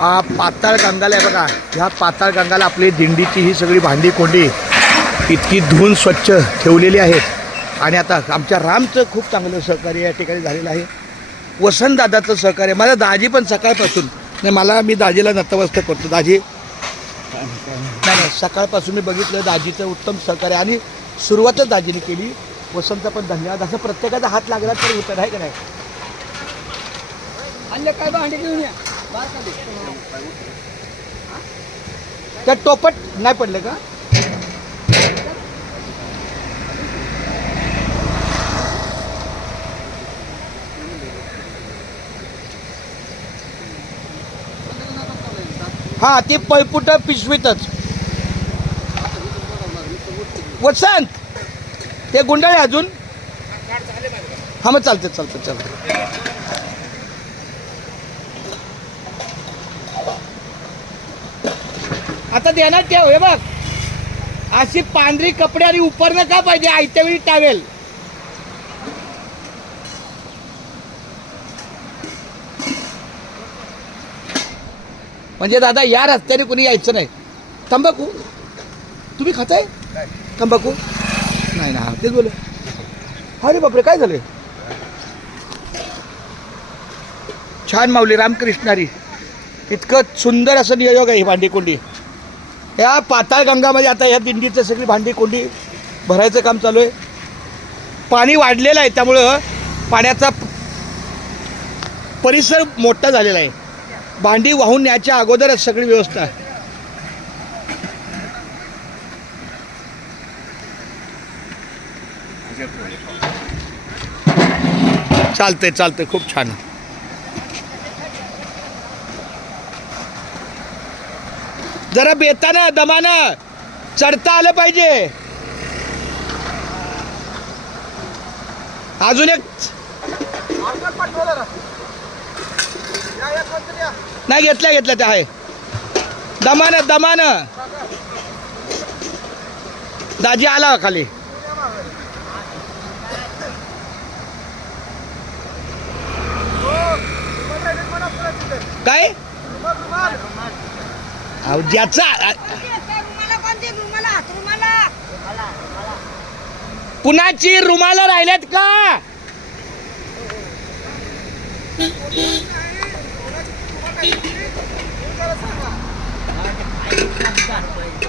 पाताळ गंगाला आहे बघा. ह्या पाताळ गंगाला आपली दिंडीची ही सगळी भांडी कोंडी इतकी धुवून स्वच्छ ठेवलेली आहेत. आणि आता आमच्या रामचं खूप चांगलं सहकार्य या ठिकाणी झालेलं आहे. वसंतदादाचं सहकार्य. माझा दाजी पण सकाळपासून नाही, मी दाजीला नतमस्तक करतो. दाजी नाही, सकाळपासून मी बघितलं दाजीचं उत्तम सहकार्य आणि सुरुवातच दाजीने केली. वसंतचा पण धन्यवाद. असं प्रत्येकाचा हात लागला तर होतं आहे का नाही. काय भांडी घेऊन या. त्या टोपट नाही पडले का. हा ती पळपुट पिशवीतच. वसंत ते गुंडाळे अजून. हा मग चालते चालते चालते. आता देणार ठेव. हे बघ अशी पांढरी कपडे आणि उपरणं का पाहिजे आयत्या वेळी टावेल. म्हणजे दादा या रस्त्याने कोणी यायचं नाही. तंबाखू तुम्ही खाताय तंबाखू नाही ना. तेच बोल. अरे बापरे काय झाले. छान माऊली रामकृष्णारी. इतकं सुंदर असं नियोजन आहे ही भांडी कोंडी. या पाताळ गंगामध्ये आता या दिंडीचं सगळी भांडी कोंडी भरायचं काम चालू आहे. पाणी वाढलेलं आहे त्यामुळं पाण्याचा परिसर मोठा झालेला आहे. भांडी वाहून न्यायच्या अगोदरच सगळी व्यवस्था आहे. चालते चालते खूप छान. जरा बेतानं दमानं चढता आलं पाहिजे. अजून एक नाही घेतल्या ते आहे. दमानं दमानं. दाजी आला खाली. काय ज्याचा कुणाची रुमाला राहिल्यात का.